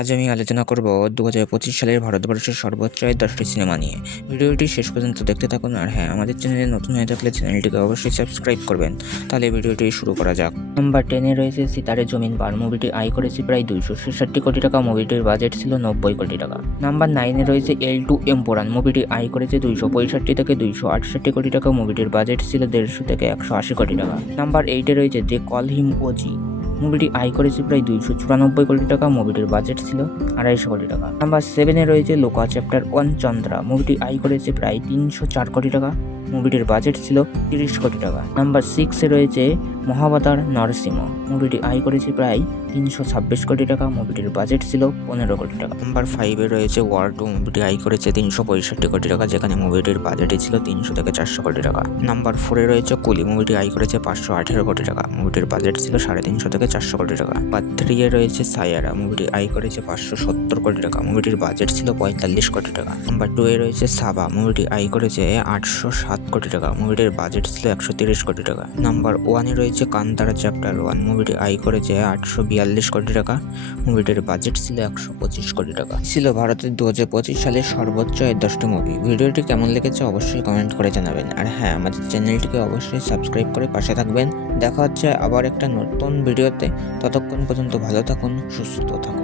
আজ আমি আলোচনা করব 2025 সালের ভারতবর্ষের সর্বোচ্চ আয়ের 10টি সিনেমা নিয়ে। ভিডিওটি শেষ পর্যন্ত দেখতে থাকুন। আর হ্যাঁ, আমাদের চ্যানেলে নতুন হয়ে থাকলে চ্যানেলটিকে অবশ্যই সাবস্ক্রাইব করবেন। তাহলে ভিডিওটি শুরু করা যাক। নাম্বার 10-এ রয়েছে সিতারে জমিন পার। মুভিটি আয় করেছে প্রায় 266 কোটি টাকা। মুভিটির বাজেট ছিল 90 কোটি টাকা। নাম্বার 9-এ রয়েছে L2 এম্পোরান। মুভিটি আয় করেছে 265 থেকে 268 কোটি টাকা। মুভিটির বাজেট ছিল 150 থেকে 180 কোটি টাকা। নাম্বার 8-এ রয়েছে দে কল হিম ওজি। মুভিটি আয় করেছে প্রায় 294 কোটি টাকা। মুভিটির বাজেট ছিল 250 কোটি টাকা। নাম্বার 7-এ রয়েছে লোকা চ্যাপ্টার 1 চন্দ্রা। মুভিটি আয় করেছে প্রায় 304 কোটি টাকা। মুভিটির বাজেট ছিল 30 কোটি টাকা। নাম্বার 6-এ রয়েছে মহাবতার নরসিংহ। মুভিটি আয় করেছে প্রায় 326 কোটি টাকা। মুভিটির বাজেট ছিল 15 কোটি টাকা। নাম্বার 5-এ রয়েছে ওয়ার 2। মুভিটি আয় করেছে 365 কোটি টাকা, যেখানে মুভিটির বাজেটই ছিল 300 থেকে 400 কোটি টাকা। নাম্বার 4-এ রয়েছে কুলি। মুভিটি আয় করেছে 518 কোটি টাকা। মুভিটির বাজেট ছিল 350 থেকে 400 কোটি টাকা। নাম্বার 3-এ রয়েছে সায়ারা। মুভিটি আয় করেছে 570 কোটি টাকা। মুভিটির বাজেট ছিল 45 কোটি টাকা। নাম্বার 2-এ রয়েছে সাবা। মুভিটি আয় করেছে 807 কোটি টাকা। মুভিটির বাজেট ছিল 130 কোটি টাকা। নাম্বার 1-এ রয়েছে কান্তারা চ্যাপ্টার 1। মুভিটি আয় করেছে 842 কোটি টাকা। মুভিটির বাজেট ছিল 125 কোটি টাকা। ছিল ভারতের 2025 সালের সর্বোচ্চ আয়ের 10টি মুভি। ভিডিওটি কেমন লেগেছে অবশ্যই কমেন্ট করে জানাবেন। আর হ্যাঁ, আমাদের চ্যানেলটিকে অবশ্যই সাবস্ক্রাইব করে পাশে থাকবেন। দেখা হচ্ছে আবার একটা নতুন ভিডিওতে। ততক্ষণ পর্যন্ত ভালো থাকুন, সুস্থ থাকুন।